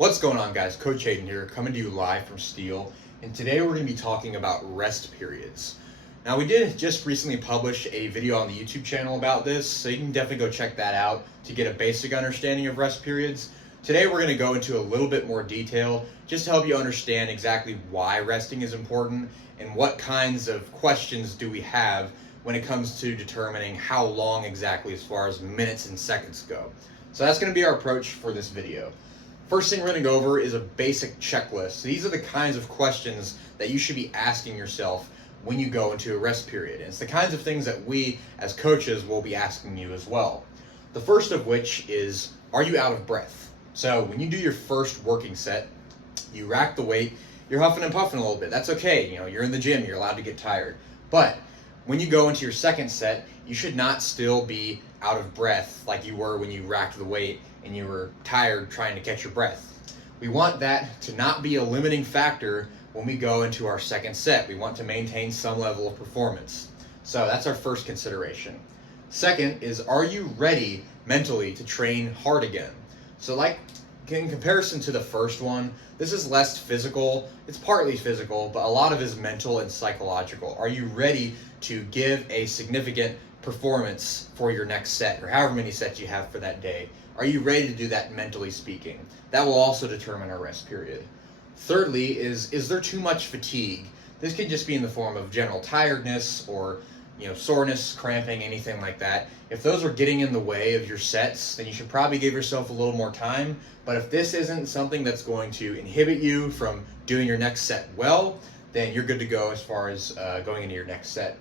What's going on, guys? Coach Hayden here, coming to you live from Steel, and today we're going to be talking about rest periods. Now, we did just recently publish a video on the YouTube channel about this, so you can definitely go check that out to get a basic understanding of rest periods. Today we're going to go into a little bit more detail just to help you understand exactly why resting is important and what kinds of questions do we have when it comes to determining how long exactly as far as minutes and seconds go. So that's going to be our approach for this video. First thing we're going to go over is a basic checklist. So these are the kinds of questions that you should be asking yourself when you go into a rest period. And it's the kinds of things that we as coaches will be asking you as well. The first of which is, are you out of breath? So when you do your first working set, you rack the weight, you're huffing and puffing a little bit. That's okay. You're in the gym, you're allowed to get tired. But when you go into your second set, you should not still be out of breath like you were when you racked the weight and you were tired trying to catch your breath. We want that to not be a limiting factor when we go into our second set. We want to maintain some level of performance. So that's our first consideration. Second is, are you ready mentally to train hard again? So like in comparison to the first one, this is less physical. It's partly physical, but a lot of it is mental and psychological. Are you ready to give a significant performance for your next set or however many sets you have for that day? Are you ready to do that mentally speaking? That will also determine our rest period. Thirdly is there too much fatigue? This can just be in the form of general tiredness or soreness, cramping, anything like that. If those are getting in the way of your sets, then you should probably give yourself a little more time. But if this isn't something that's going to inhibit you from doing your next set well, then you're good to go as far as going into your next set.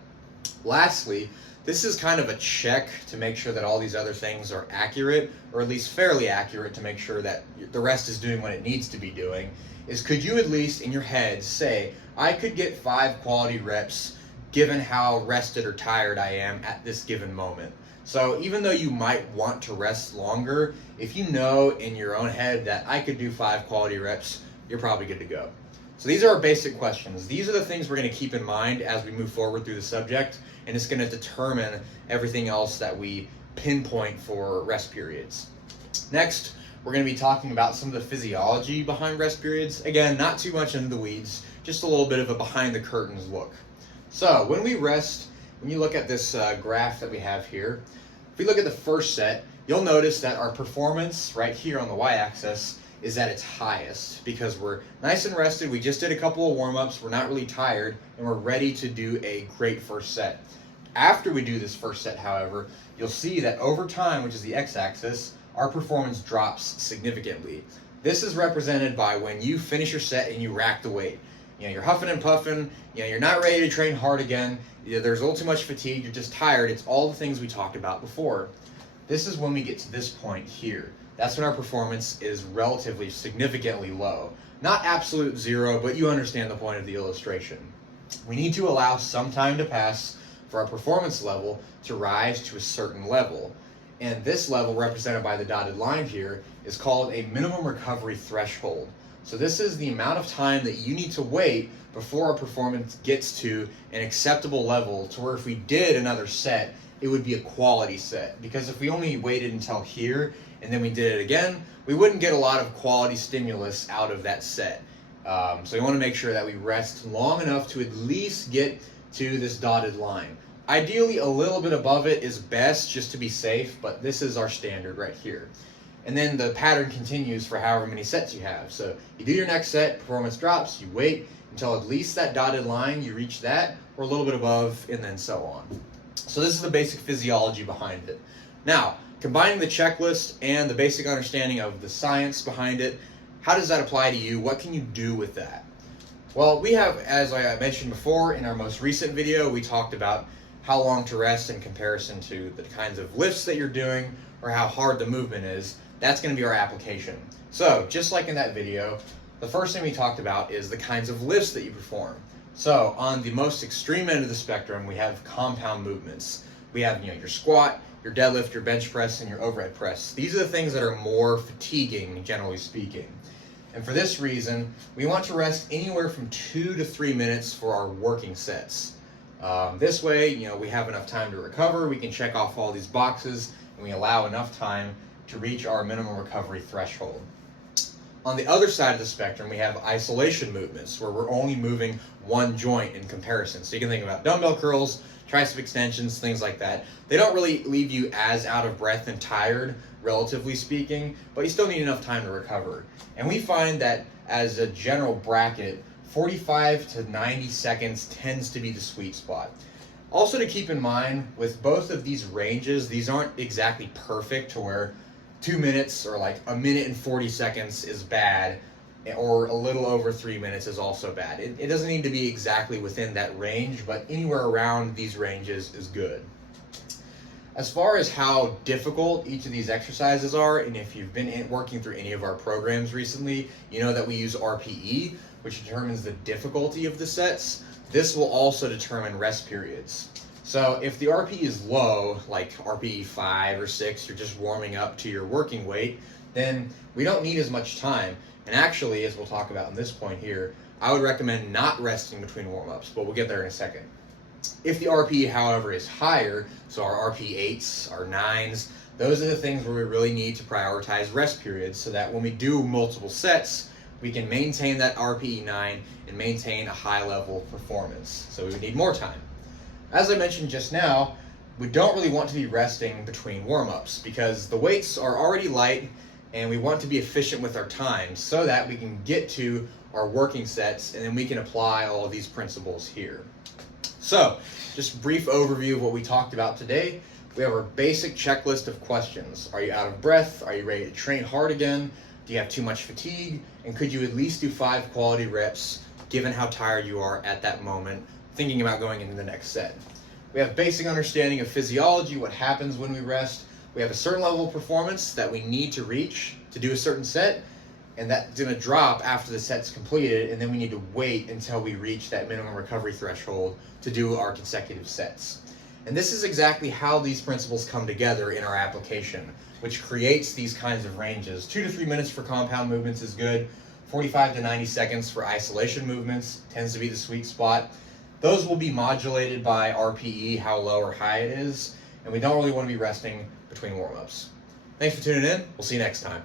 Lastly, this is kind of a check to make sure that all these other things are accurate, or at least fairly accurate, to make sure that the rest is doing what it needs to be doing, is could you at least in your head say, I could get 5 quality reps given how rested or tired I am at this given moment. So even though you might want to rest longer, if you know in your own head that I could do 5 quality reps, you're probably good to go. So these are our basic questions. These are the things we're going to keep in mind as we move forward through the subject, and it's going to determine everything else that we pinpoint for rest periods. Next, we're going to be talking about some of the physiology behind rest periods. Again, not too much into the weeds, just a little bit of a behind the curtains look. So when we rest, when you look at this graph that we have here, if we look at the first set, you'll notice that our performance right here on the y-axis is at its highest because we're nice and rested. We just did a couple of warm-ups. We're not really tired, and we're ready to do a great first set. After we do this first set, however, you'll see that over time, which is the x-axis, our performance drops significantly. This is represented by when you finish your set and you rack the weight. You're huffing and puffing, you're not ready to train hard again, there's a little too much fatigue, you're just tired. It's all the things we talked about before. This is when we get to this point here. That's when our performance is relatively significantly low. Not absolute zero, but you understand the point of the illustration. We need to allow some time to pass for our performance level to rise to a certain level. And this level, represented by the dotted line here, is called a minimum recovery threshold. So this is the amount of time that you need to wait before our performance gets to an acceptable level to where if we did another set, it would be a quality set. Because if we only waited until here and then we did it again, we wouldn't get a lot of quality stimulus out of that set. So we want to make sure that we rest long enough to at least get to this dotted line. Ideally, a little bit above it is best just to be safe, but this is our standard right here. And then the pattern continues for however many sets you have. So you do your next set, performance drops, you wait until at least that dotted line, you reach that, or a little bit above, and then so on. So this is the basic physiology behind it. Now, combining the checklist and the basic understanding of the science behind it, how does that apply to you? What can you do with that? Well, we have, as I mentioned before in our most recent video, we talked about how long to rest in comparison to the kinds of lifts that you're doing or how hard the movement is. That's going to be our application. So just like in that video, the first thing we talked about is the kinds of lifts that you perform. So on the most extreme end of the spectrum, we have compound movements. We have your squat, your deadlift, your bench press, and your overhead press. These are the things that are more fatiguing, generally speaking. And for this reason, we want to rest anywhere from 2 to 3 minutes for our working sets. This way, we have enough time to recover, we can check off all these boxes, and we allow enough time to reach our minimum recovery threshold. On the other side of the spectrum, we have isolation movements, where we're only moving one joint in comparison. So you can think about dumbbell curls, tricep extensions, things like that. They don't really leave you as out of breath and tired, relatively speaking, but you still need enough time to recover. And we find that as a general bracket, 45 to 90 seconds tends to be the sweet spot. Also to keep in mind, with both of these ranges, these aren't exactly perfect to where 2 minutes or like a minute and 40 seconds is bad, or a little over 3 minutes is also bad. It doesn't need to be exactly within that range, but anywhere around these ranges is good. As far as how difficult each of these exercises are, and if you've been working through any of our programs recently, you know that we use RPE, which determines the difficulty of the sets. This will also determine rest periods. So if the RPE is low, like RPE 5 or 6, you're just warming up to your working weight, then we don't need as much time. And actually, as we'll talk about in this point here, I would recommend not resting between warm-ups, but we'll get there in a second. If the RPE, however, is higher, so our RPE 8s, our 9s, those are the things where we really need to prioritize rest periods so that when we do multiple sets, we can maintain that RPE 9 and maintain a high level of performance. So we would need more time. As I mentioned just now, we don't really want to be resting between warm-ups because the weights are already light and we want to be efficient with our time so that we can get to our working sets and then we can apply all of these principles here. So, just a brief overview of what we talked about today. We have our basic checklist of questions. Are you out of breath? Are you ready to train hard again? Do you have too much fatigue? And could you at least do 5 quality reps given how tired you are at that moment, thinking about going into the next set? We have basic understanding of physiology, what happens when we rest. We have a certain level of performance that we need to reach to do a certain set, and that's going to drop after the set's completed, and then we need to wait until we reach that minimum recovery threshold to do our consecutive sets. And this is exactly how these principles come together in our application, which creates these kinds of ranges. 2 to 3 minutes for compound movements is good. 45 to 90 seconds for isolation movements tends to be the sweet spot. Those will be modulated by RPE, how low or high it is, and we don't really want to be resting between warm-ups. Thanks for tuning in. We'll see you next time.